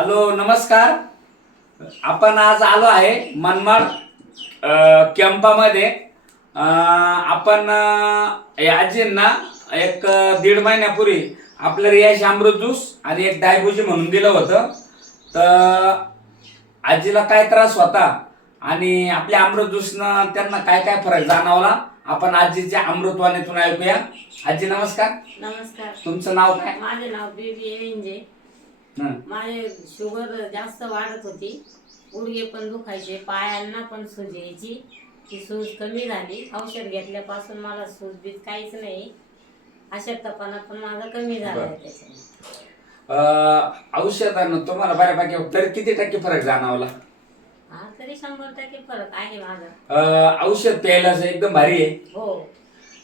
Hello नमस्कार. आपण आज आलो आहे मनमाड कॅम्पामध्ये. आपण या आजींना एक दीड महिन्यापूर्वी आपलं रियाश अमृत ज्यूस आणि एक डायबुजी म्हणून दिलं होतं. तर आजीला काय त्रास होता आणि आपल्या अमृत ज्यूसनं त्यांना काय काय फरक जाणवला? आपण आजीच्या अमृतवाणीतून ऐकूया. आजी नमस्कार. नमस्कार. तुमचं नाव काय? माझे नाव बेबी. माझे शुगर जास्त वाढत होती. गुडघे पण दुखायचे पायांना पण सूज यायची. ती सूज कमी झाली. औषध घेतल्यापासून मला सूज बीज काहीच नाही. अशक्तपणा पण माझा कमी झाला आहे त्याच्याने अ, औषधानं तुम्हाला बऱ्यापैकी तरी किती टक्के फरक जाणवला? हा तरी शंभर टक्के फरक आहे माझा. अ, औषध प्यायला असं एकदम भारी आहे. हो.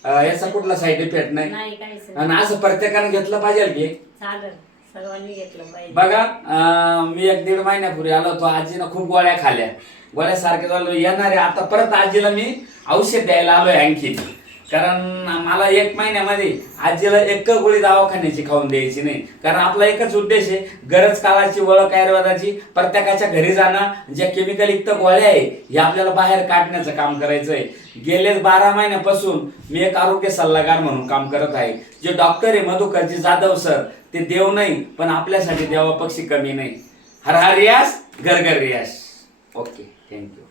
अ, याचा कुठला साईड इफेक्ट नाही? नाही काहीच नाही. आणि असं प्रत्येकाने घेतलं पाहिजे की? चालेल. सर्वांनी घेतलं पाहिजे. बघा मी एक दीड महिन्यापूर्वी आलो होतो. आजीनं खूप गोळ्या खाल्ल्या. गोळ्या सारखे झालो. येणार आहे आता परत आजीला मी औषध द्यायला आलोय आणखी. कारण मला एक महिन्यामध्ये आजीला एक गोळी दवाखान्याची खाऊन द्यायची नाही. कारण आपला एकच उद्देश आहे गरज काळाची ओळख आयुर्वेदाची प्रत्येकाच्या घरी जाणं ज्या केमिकल युक्त गोळ्या आहे हे आपल्याला बाहेर काढण्याचं काम करायचं आहे गेले बारा महिन्यापासून मी एक आरोग्य सल्लागार म्हणून काम करत आहे. जे डॉक्टर आहे मधुकरजी जाधव सर ते देव नाही पण आपल्यासाठी देवा पक्षी कमी नाही. हर हर रियास घर घर रियास ओके थँक्यू